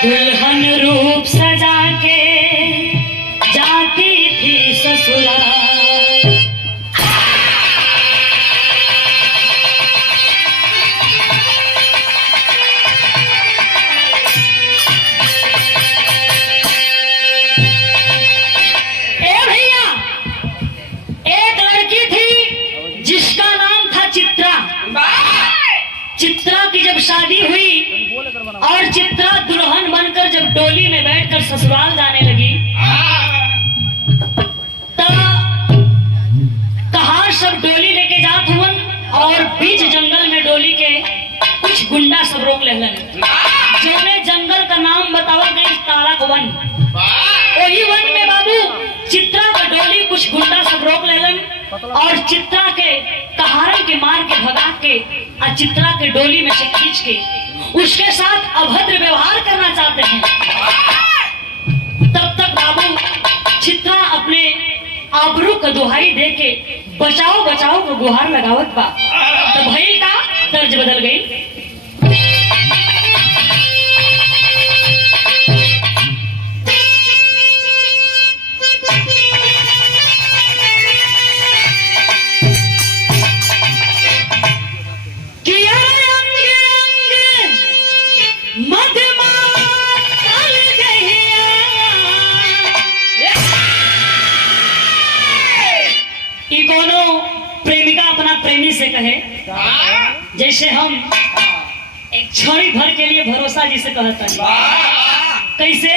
दुल्हन रूप सजा के जाती थी ससुराल। भैया, एक लड़की थी जिसका नाम था चित्रा। चित्रा की जब शादी हुई और चित्रा दुल्हन बनकर जब डोली में बैठकर ससुराल जाने लगी, तब कहां सब डोली लेके जात हुन और बीच जंगल में डोली के कुछ गुंडा सब रोक लेलन। जोने जंगल का नाम बतावा गई तारक वन। वही वन में बाबू चित्रा का डोली कुछ गुंडा सब रोक लेलन और चित्रा के कहारन के मार के भगा के और चित्रा के डोली में से खींच के उसके साथ अभद्र व्यवहार करना चाहते हैं। तब तक बाबू चित्रा अपने आबरू का दुहाई दे के बचाओ बचाओ को गुहार लगावत बा। तो भई का तर्ज बदल गई। प्रेमिका अपना प्रेमी से कहे जैसे हम एक छोरी भर के लिए भरोसा जिसे कहता है। कैसे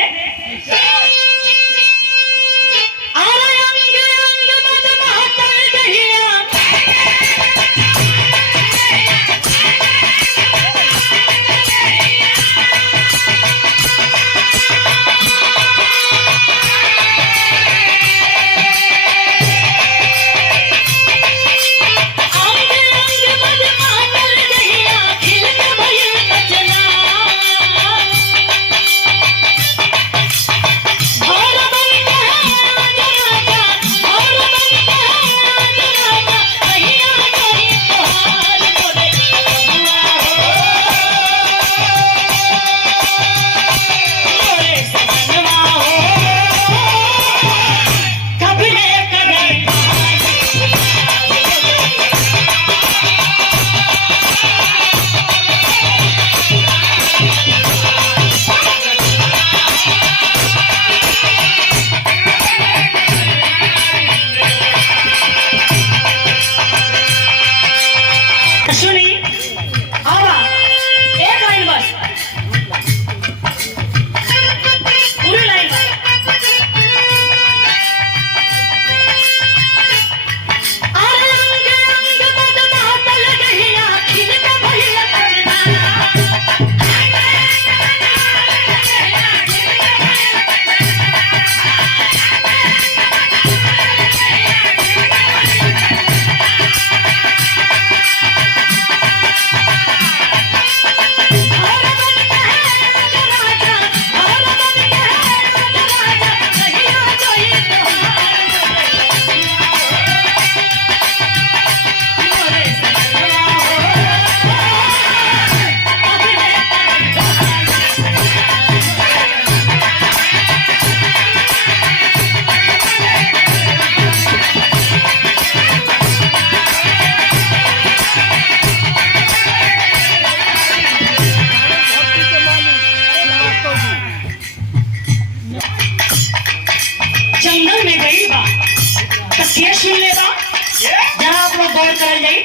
जंगल में गई बा तो के सुन ले बा जहां आप लोग गौर करल जाई।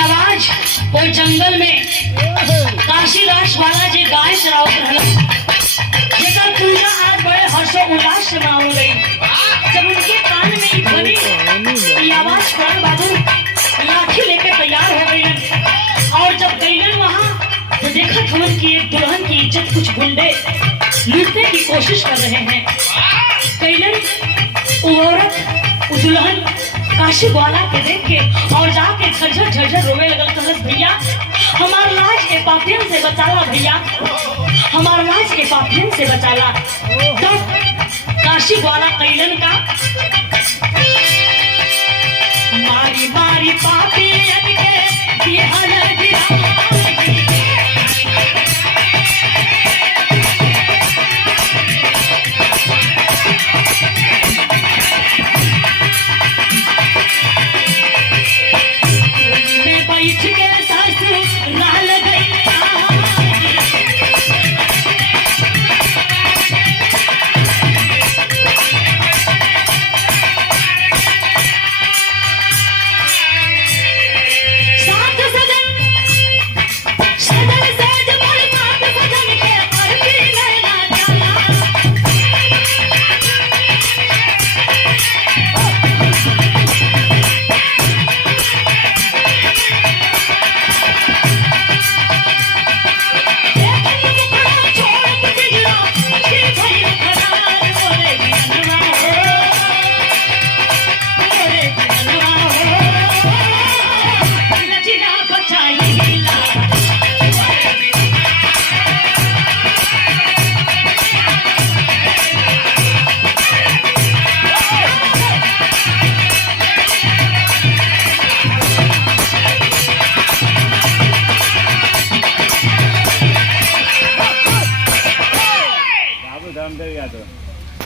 आवाज वो जंगल में काशीदास वाला जी गाय चरावत रहला, जेकर पूजा आज बड़े हर्षो उल्लास से मनावल गई। जब उनके कान में ई ध्वनि ई आवाज पड़ल, बाबू लाठी लेके तैयार हो गई। और जब गईलन वहां तो देखा हमन की एक दुल्हन की इज्जत कुछ गुंडे लूटने की कोशिश कर रहे हैं। गईलन वो औरत वो दुल्हन काशी ग्वाला के देख के और जाके झरझर झरझर रोवे लगल। कहलस भैया हमार लाज के पापियन से बचाला, भैया हमार लाज के पापियन से बचाला। तब काशी ग्वाला कैलन का मारी मारी पापियन के बिहार गिरा।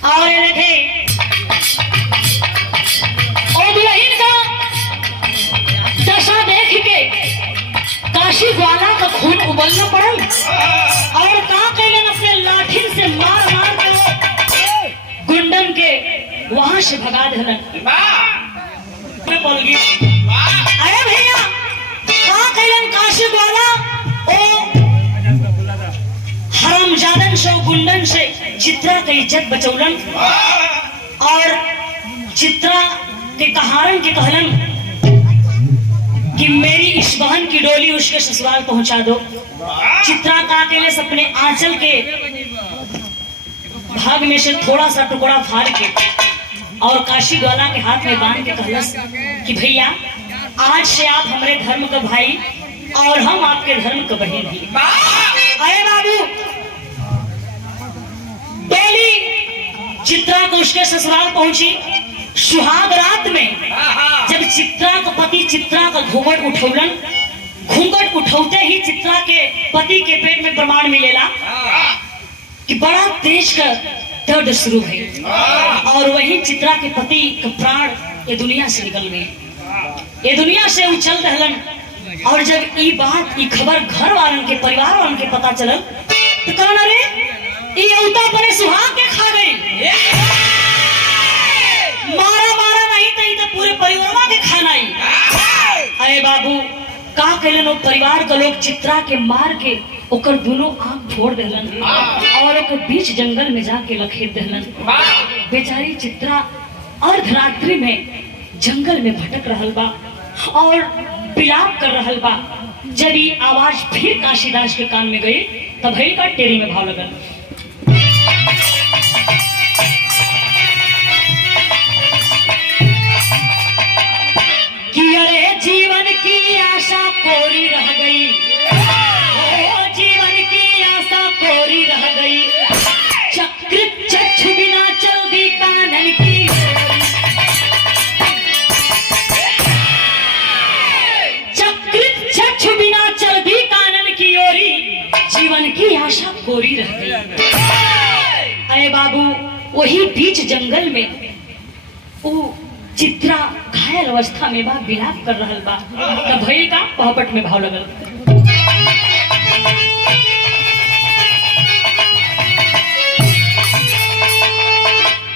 और ये देखे और दुल्हन का दशा देख के काशी ग्वाला का खून उबलना पड़ल और का कैलन अपने लाठी से मार मार के गुंडन के वहां से भगा देलन। अरे भैया का कैलन काशी ग्वाला ओ हरामजादन से गुंडन से चित्रा की इज्जत बचौलन और चित्रा के कहारन के कहलन कि मेरी इस बहन की डोली उसके ससुराल पहुंचा दो। चित्रा का अकेले अपने आंचल के भाग में से थोड़ा सा टुकड़ा फाड़ के और काशी ग्वाला के हाथ में बांध के कहलस कि भैया आज से आप हमारे धर्म का भाई और हम आपके धर्म का बहन भी। अरे बाबू डोली चित्रा को उसके ससुराल पहुंची। सुहाग रात में जब चित्रा का पति चित्रा का घूंघट उठौलन, घूंघट उठौते ही चित्रा के पति के पेट में प्रमाण मिलेला कि बड़ा तेज का दर्द शुरू है और वही चित्रा के पति का प्राण ये दुनिया से निकल गए, ये दुनिया से उछल रहलन। और जब ये बात ये खबर घर वालन के परिवार वालन के पता चलल तो कहना अरे ये औता परे सुहाग के खा गई, मारा मारा नहीं तो पूरे परिवार के खाना ही। अरे बाबू का कहलन वो परिवार का लोग चित्रा के मार के ओकर दोनों आंख फोड़ देलन और ओकर बीच जंगल में जाके लखेर देलन। बेचारी चित्रा अर्धरात्रि में जंगल में भटक रहल बा और विलाप कर रहल बा। जब ये आवाज फिर काशीदास के कान में गई तब भैल का टेरी में भाव लगल। कि अरे जीवन की आशा कोरी रह गई, ओ जीवन की आशा कोरी रह गई, चक्र चक्षु बिना चल दी कानन की, चक्र चक्षु बिना चल दी कानन की ओरी, जीवन की आशा कोरी रह गई। अरे बाबू वही बीच जंगल में वो चित्रा घायल अवस्था में बा विलाप कर रहल बा तब भइल का पहपट में भाव लगल।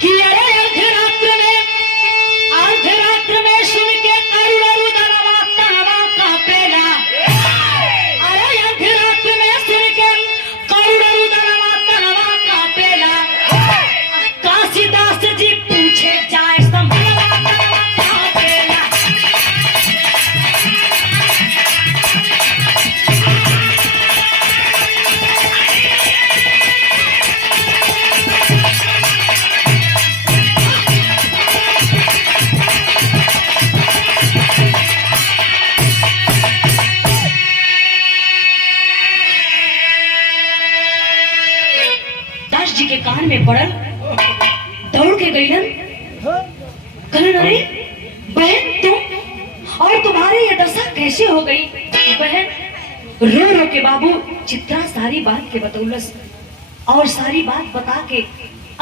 कि अरे अर्धरात्र में सुन के अरु अरु दरवा तनवा कांपेला, कान में पड़ल, दौड़ के गईलन, कहलन अरे बहन तुम और तुम्हारी ये दशा कैसे हो गई? बहन रो रो के बाबू चित्रा सारी बात के बतौलस और सारी बात बता के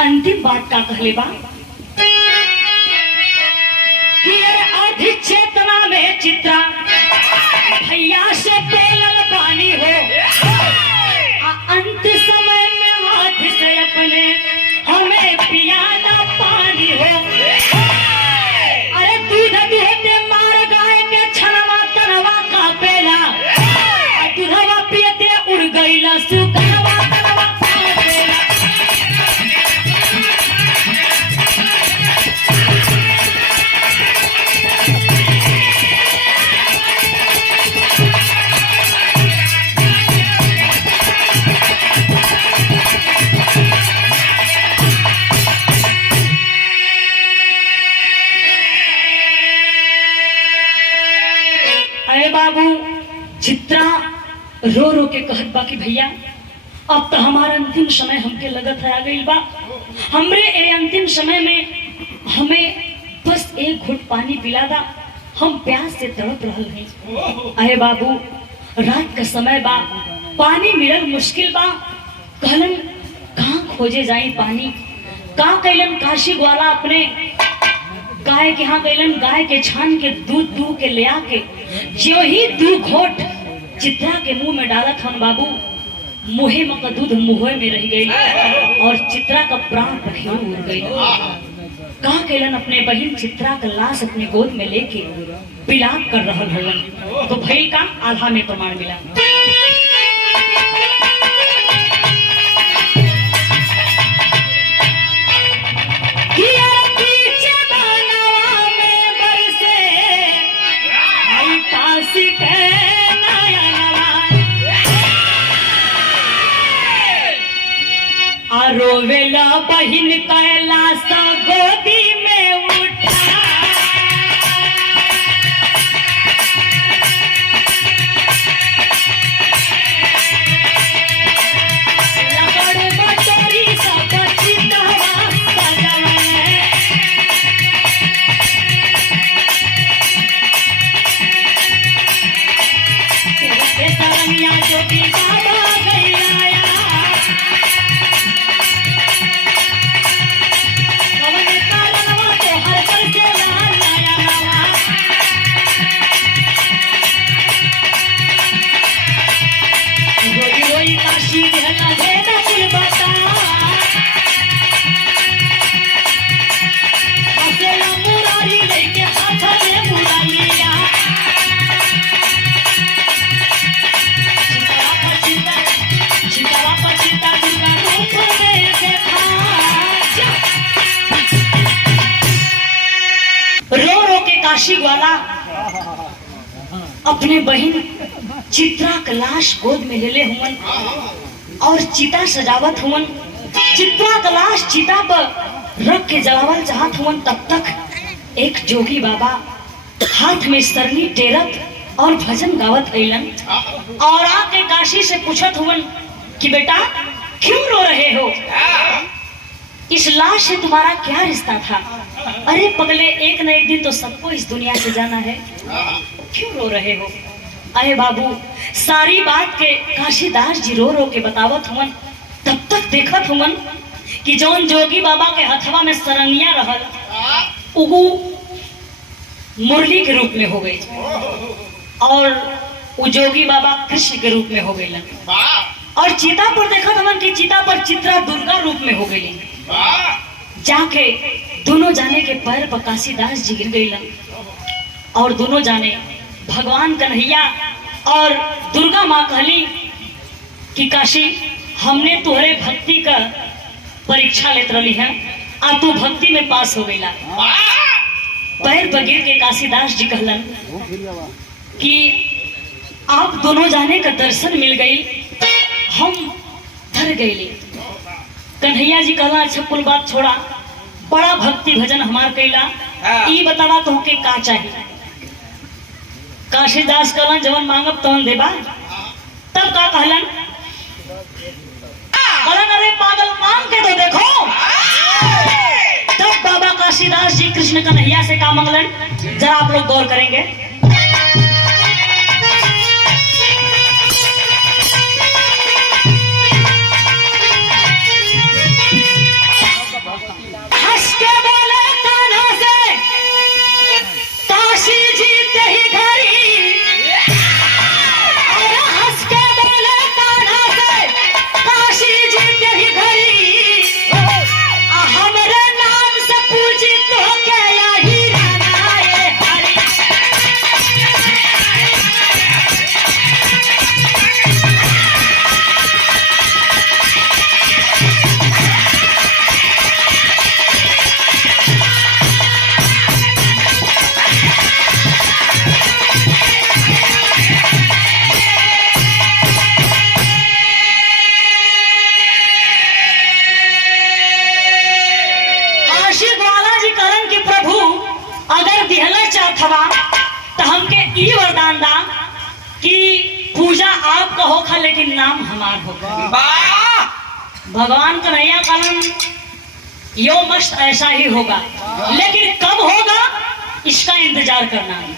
अंतिम बात का कहले बा कि आधी चेतना में चित्रा भैया से बोलल पानी हो, अंत समय में हाथ से अपने हमें पियाना पानी हो। अरे दूध दूहते मार गाय के छनवा तनवा का पेला, दूधवा पियते उड़ गईला सुकनवा तनवा का पेला। बाबू चित्रा रो रो के कहत बा कि भैया अब तो हमारा अंतिम समय हमके लगत है आ गई बा, हमरे ए अंतिम समय में हमें बस एक घुट पानी पिला दा, हम प्यास से तड़प रहल हैं। अरे बाबू रात का समय बा, पानी मिलल मुश्किल बा, कहलन कहाँ खोजे जाई पानी? कहाँ कैलन काशी ग्वाला अपने गाय के यहाँ गईलन, गाय के छान के दूध दू के ले आके जो ही दू घोट चित्रा के मुंह में डालत हन बाबू, मुहे में का दूध मुहे में रह गई और चित्रा का प्राण पखेरु उड़ गई। कहा कैलन अपने बहन चित्रा का लाश अपने गोद में लेके विलाप कर रहल हलन। तो भई का आधा में प्रमाण मिला। रोवेला बहिन कैलाश गोदी में उठा, लगड़ बटोरी सब चितवा सजवे, तेरे सरनिया जोगी बाबा गैया, काशी ग्वाला अपने बहन चित्रा का लाश गोद में ले ले हुमन और चिता सजावत हुमन। चित्रा का लाश चिता पर रख के जलावल चाहत हुमन, तब तक एक जोगी बाबा हाथ में सरनी टेरत और भजन गावत अइलन और आके काशी से पूछत हुमन कि बेटा क्यों रो रहे हो? इस लाश से तुम्हारा क्या रिश्ता था? अरे पगले एक न एक दिन तो सबको इस दुनिया से जाना है, क्यों रो रहे हो? अरे बाबू सारी बात के काशीदास जी रो रो के बतावत हुमन। तब तक देखत हुमन कि जौन जोगी बाबा के हथवा में सरंगिया रहल उगू मुरली के रूप में हो गई और वो जोगी बाबा कृष्ण के रूप में हो गई। और चिता पर देखत हुमन कि चिता पर चित्रा दुर्गा रूप में हो गई। जाके दोनों जाने के पैर पर काशीदास जी गिर गई और दोनों जाने भगवान कन्हैया और दुर्गा माँ कहली कि काशी हमने तुहरे भक्ति का परीक्षा लेत रही है आ तू भक्ति में पास हो गईला। पैर पर गिर के काशीदास जी कहलन कि आप दोनों जाने का दर्शन मिल गई, हम डर गए। कन्हैया जी कहला अच्छा कुल बात छोड़ा, बड़ा भक्ति भजन हमार कैला, ई बतावा तो के का चाहिए? काशीदास कहलन जवन मांगब तवन देबा। तब का कहलन कहलन अरे पागल मांग के तो देखो। तब बाबा काशीदास जी कृष्ण कन्हैया से का मंगलन, जरा आप लोग गौर करेंगे। हंस के बोले कान्हा से काशी जीते ही घड़ी, अरे हंस के बोले कान्हा से काशी जीते ही घड़ी, हमरे नाम से पूजी तो के यही रहना ये हरी। अथवा तो हमके ई वरदान दा कि पूजा आपका होगा लेकिन नाम हमार होगा। भगवान कन्हैया कानन यो मस्त ऐसा ही होगा, लेकिन कब होगा इसका इंतजार करना है।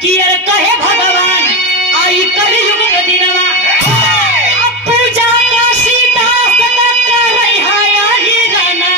कि अरे कहे भगवान आई कलयुग के दिनवा, पूजा का सीता सतत कर रही है यही गाना।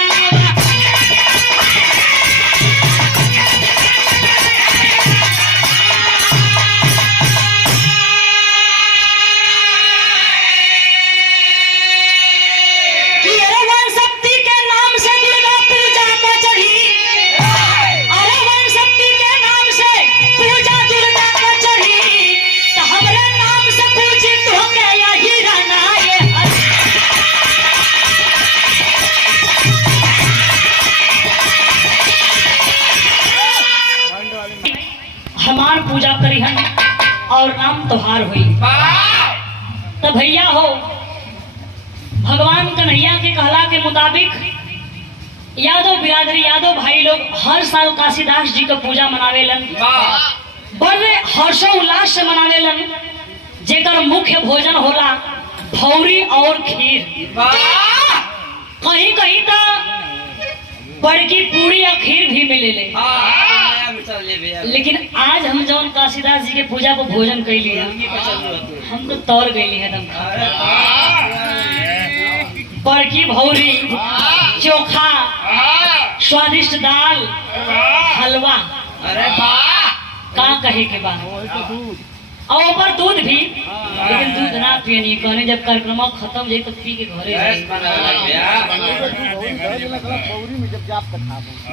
हमार पूजा करी हन और नाम त्योहार हुई। तो भैया हो भगवान कन्हैया के कहला के मुताबिक यादव बिरादरी यादव भाई लोग हर साल काशीदास जी का पूजा मनावेलन, बड़े हर्षोल्लास से मनावेलन, जेकर मुख्य भोजन होला भौरी और खीर। कहीं कहीं तो बड़की पूरी या खीर भी मिले। लेकिन आज हम जौन काशीदास जी के पूजा को भोजन कैली है, हम तो तौर गई है दम बड़की भौरी, चोखा, स्वादिष्ट दाल, हलवा, का कहे के बाद और ऊपर दूध भी, लेकिन दूध ना पियनी कहने जब कार्यक्रम खत्म जाए तो पी के घरे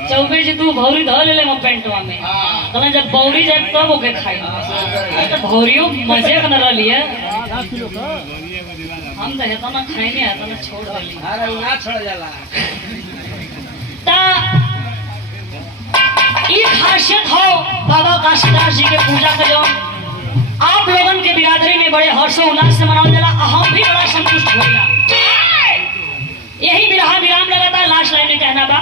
चौबे जी तू भौरी धो ले मैं पेंटवा में कहना जब भौरी जाए तब ओके खाई। तो भौरियों मजे बना रही है, हम तो हेता ना खाए नहीं आता ना छोड़ देली। ई खासियत हो बाबा काशीदास जी के पूजा का जो आप लोगन के बिरादरी में बड़े हर्षोल्लास से मनावल जाला, हम भी बड़ा संतुष्ट होला। यही विराम लगातार लास्ट लाइन में कहना बा